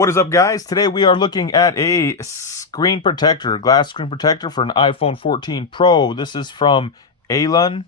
What is up, guys? Today we are looking at a screen protector, glass screen protector for an iPhone 14 Pro. This is from Ailun.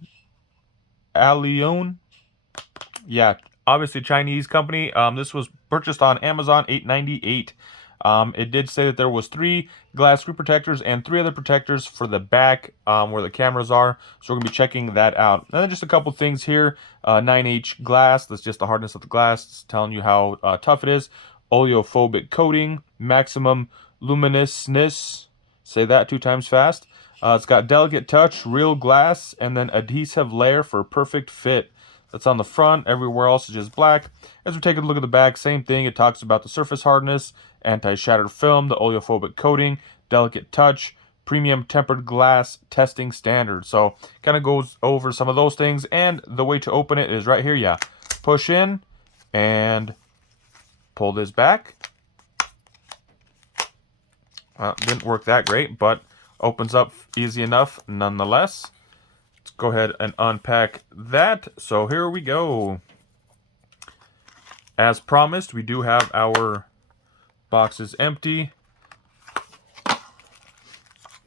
Yeah, obviously a Chinese company. This was purchased on Amazon, $8.98. It did say that there was 3 glass screen protectors and 3 other protectors for the back where the cameras are. So we're gonna be checking that out. And then just a couple things here. 9H glass. That's just the hardness of the glass. It's telling you how tough it is. Oleophobic coating. Maximum luminousness. Say that 2 times fast. It's got delicate touch, real glass, and then adhesive layer for perfect fit. That's on the front. Everywhere else is just black. As we take a look at the back, same thing. It talks about the surface hardness, anti-shatter film, the oleophobic coating, delicate touch, premium tempered glass testing standard. So kind of goes over some of those things. And the way to open it is right here. Yeah, push in and pull this back. Didn't work that great, but opens up easy enough nonetheless. Let's go ahead and unpack that. So here we go. As promised, we do have our boxes empty.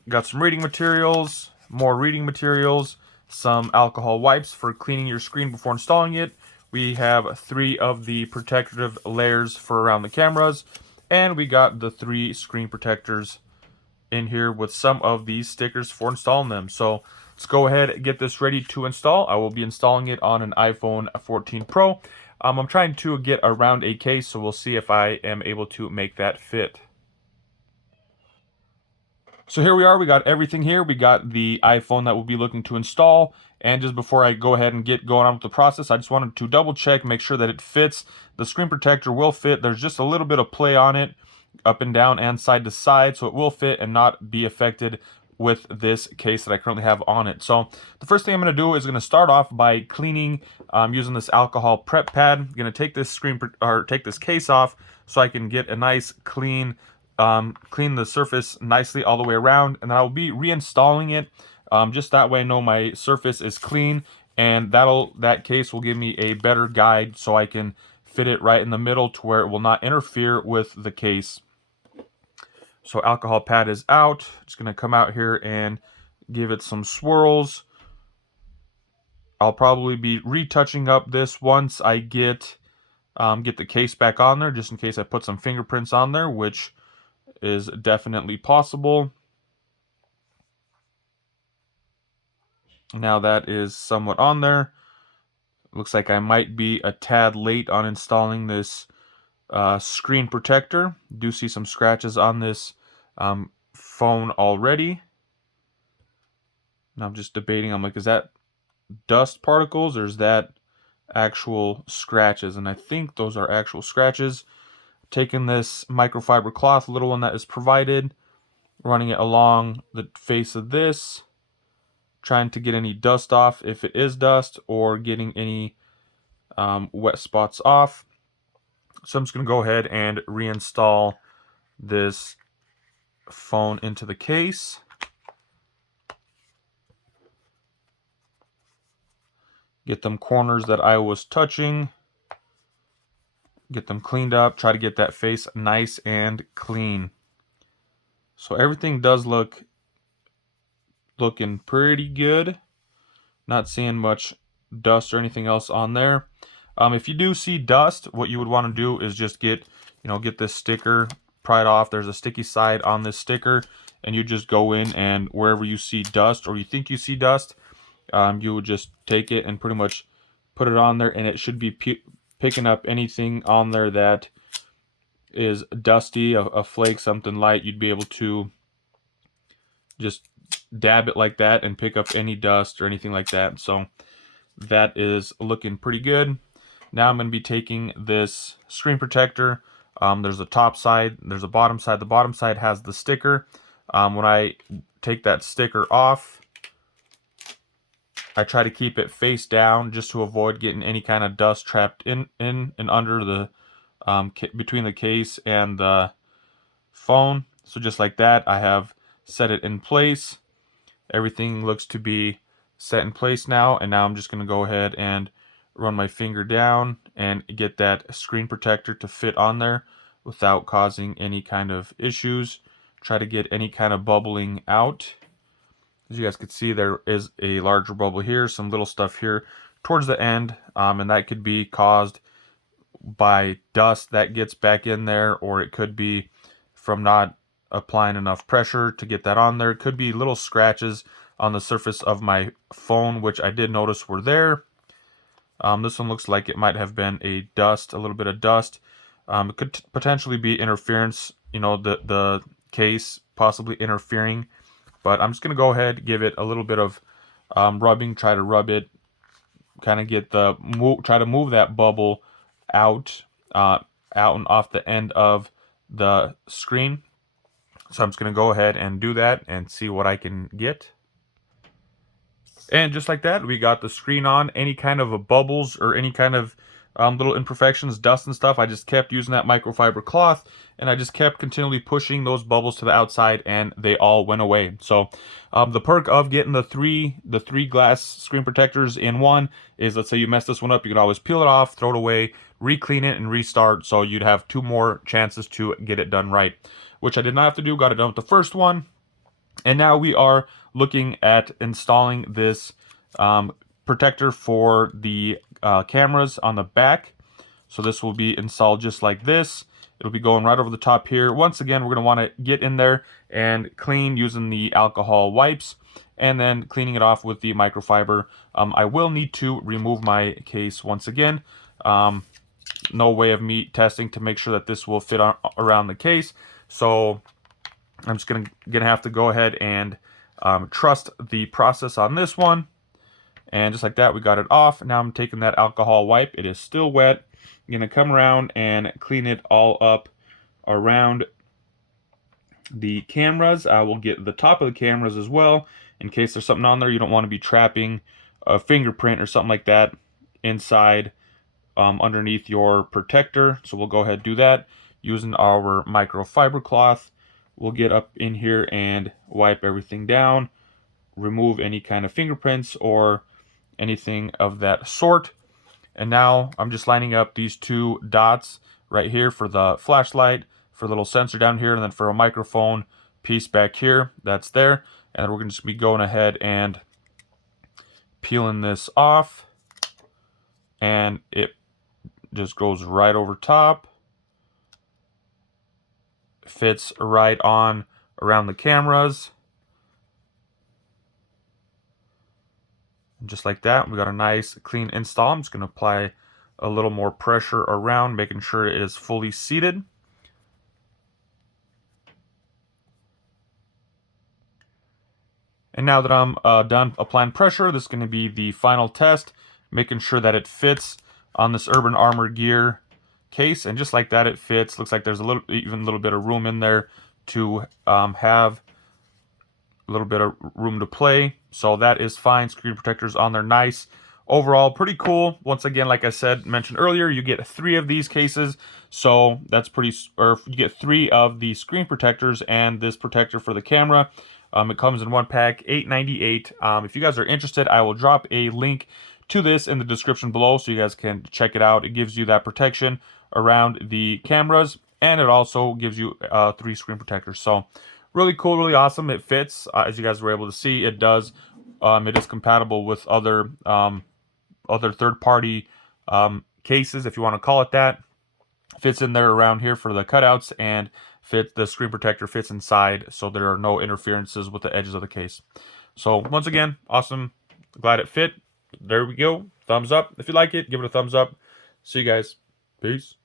Got some reading materials, more reading materials, some alcohol wipes for cleaning your screen before installing it. We have 3 of the protective layers for around the cameras, and we got the 3 screen protectors in here with some of these stickers for installing them. So let's go ahead and get this ready to install. I will be installing it on an iPhone 14 Pro. I'm trying to get around a case, so we'll see if I am able to make that fit. So here we are, we got everything here. We got the iPhone that we'll be looking to install. And just before I go ahead and get going on with the process, I just wanted to double check, make sure that it fits. The screen protector will fit. There's just a little bit of play on it, up and down and side to side, so it will fit and not be affected with this case that I currently have on it. So the first thing I'm going to do is going to start off by cleaning using this alcohol prep pad. I'm going to take this take this case off so I can get a nice clean the surface nicely all the way around, and then I will be reinstalling it just that way I know my surface is clean, and that case will give me a better guide so I can fit it right in the middle to where it will not interfere with the case. So alcohol pad is out. Just going to come out here and give it some swirls. I'll probably be retouching up this once I get the case back on there, just in case I put some fingerprints on there, which is definitely possible. Now that is somewhat on there. Looks like I might be a tad late on installing this screen protector. Do see some scratches on this phone already. Now I'm just debating. I'm like, is that dust particles or is that actual scratches? And I think those are actual scratches. Taking this microfiber cloth, little one that is provided, running it along the face of this, trying to get any dust off if it is dust, or getting any wet spots off. So I'm just going to go ahead and reinstall this phone into the case. Get them corners that I was touching, get them cleaned up, try to get that face nice and clean. So everything does looking pretty good. Not seeing much dust or anything else on there. If you do see dust, what you would want to do is just get this sticker, pry it off. There's a sticky side on this sticker, and you just go in, and wherever you see dust or you think you see dust, you would just take it and pretty much put it on there, and it should be picking up anything on there that is dusty, a flake, something light. You'd be able to just dab it like that and pick up any dust or anything like that. So that is looking pretty good. Now I'm going to be taking this screen protector. There's a top side, there's a bottom side. The bottom side has the sticker. When I take that sticker off, I try to keep it face down just to avoid getting any kind of dust trapped in and under the between the case and the phone. So just like that, I have set it in place. Everything looks to be set in place now, and now I'm just going to go ahead and run my finger down and get that screen protector to fit on there. without causing any kind of issues. Try to get any kind of bubbling out. As you guys can see, there is a larger bubble here, some little stuff here towards the end, and that could be caused by dust that gets back in there, or it could be from not applying enough pressure to get that on there. It could be little scratches on the surface of my phone, which I did notice were there. This one looks like it might have been a little bit of dust. It could potentially be interference, the case possibly interfering. But I'm just going to go ahead, give it a little bit of rubbing, try to rub it, kind of get try to move that bubble out and off the end of the screen. So I'm just going to go ahead and do that and see what I can get. And just like that, we got the screen on. Any kind of bubbles or any kind of little imperfections, dust and stuff, I just kept using that microfiber cloth, and I just kept continually pushing those bubbles to the outside, and they all went away. So the perk of getting the three glass screen protectors in one is, let's say you mess this one up, you could always peel it off, throw it away, re-clean it, and restart. So you'd have 2 more chances to get it done right, which I did not have to do. Got it done with the first one. And now we are looking at installing this protector for the cameras on the back. So this will be installed just like this. It'll be going right over the top here. Once again, we're going to want to get in there and clean using the alcohol wipes, and then cleaning it off with the microfiber. I will need to remove my case once again. No way of me testing to make sure that this will fit around the case. So I'm just gonna have to go ahead and trust the process on this one. And just like that, we got it off. Now I'm taking that alcohol wipe. It is still wet. I'm gonna come around and clean it all up around the cameras. I will get the top of the cameras as well, in case there's something on there. You don't want to be trapping a fingerprint or something like that inside underneath your protector. So we'll go ahead and do that using our microfiber cloth. We'll get up in here and wipe everything down, remove any kind of fingerprints or anything of that sort. And now I'm just lining up these 2 dots right here for the flashlight, for a little sensor down here, and then for a microphone piece back here. That's there. And we're going to just be going ahead and peeling this off. And it just goes right over top. Fits right on around the cameras. And just like that, we got a nice clean install. I'm just going to apply a little more pressure around, making sure it is fully seated. And now that I'm done applying pressure, this is going to be the final test, making sure that it fits on this Urban Armor gear case. And just like that, it fits. Looks like there's even a little bit of room in there to have a little bit of room to play. So that is fine. Screen protectors on there, nice. Overall, pretty cool. Once again, like I mentioned earlier, you get 3 of these cases. So that's you get 3 of the screen protectors and this protector for the camera. It comes in one pack, $8.98. If you guys are interested, I will drop a link to this in the description below so you guys can check it out. It gives you that protection around the cameras, and it also gives you 3 screen protectors. So really cool, really awesome. It fits, as you guys were able to see. It does. It is compatible with other third-party cases, if you want to call it that. Fits in there around here for the cutouts, and the screen protector fits inside, so there are no interferences with the edges of the case. So once again, awesome. Glad it fit. There we go. Thumbs up. If you like it, give it a thumbs up. See you guys. Peace.